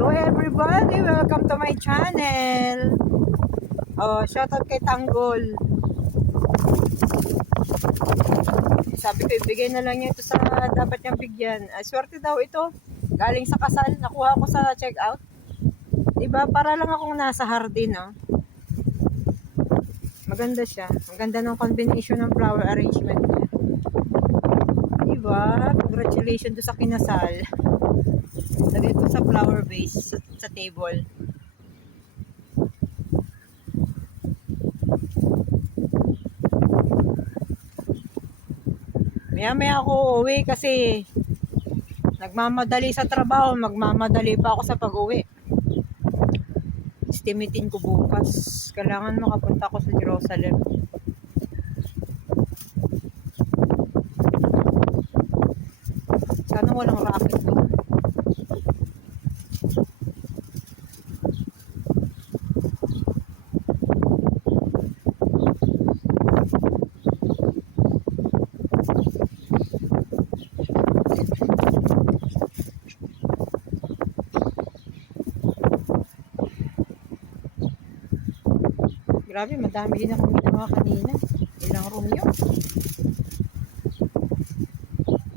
Hello everybody! Welcome to my channel! Oh, shoutout kay Tanggol. Sabi ko, ibigay na lang niya ito sa dapat niyang bigyan. Swerte daw ito. Galing sa kasal. Nakuha ko sa checkout. Diba? Para lang akong nasa hardin, oh. Maganda siya. Ang ganda ng combination ng flower arrangement niya. Diba? Congratulations do sa kinasal. Lagay ito sa flower vase sa table. Maya ako uuwi kasi nagmamadali sa trabaho, magmamadali pa ako sa pag-uwi. Estimitin ko bukas. Kailangan makapunta ako sa Jerusalem. Sana walang racket doon. Grabe, madami din akong ginawa kanina. Ilang room yun.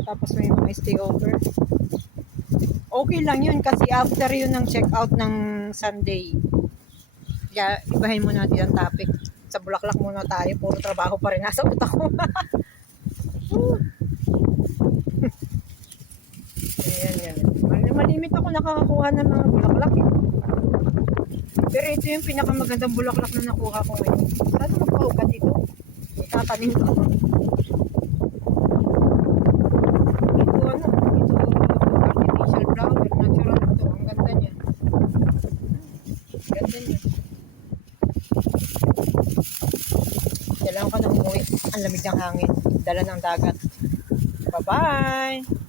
Tapos may mga stay over. Okay lang yun kasi after yun ng check out ng Sunday. Kaya ibahin muna natin ang topic. Sa Bulaklak muna tayo. Puro trabaho pa rin nasa utak ko. Ayan. Malimit ako nakakakuha ng mga bulaklak eh. Pero ito yung pinakamagandang bulaklak na nakuha ko ngayon. Sana magpaugat ito. Itatanim ko. Ito artificial flower. Natural ito. Ang ganda niya. Ganda niya. Kailangan ko nang umuwi. Ang lamig ng hangin. Dala ng dagat. Bye-bye!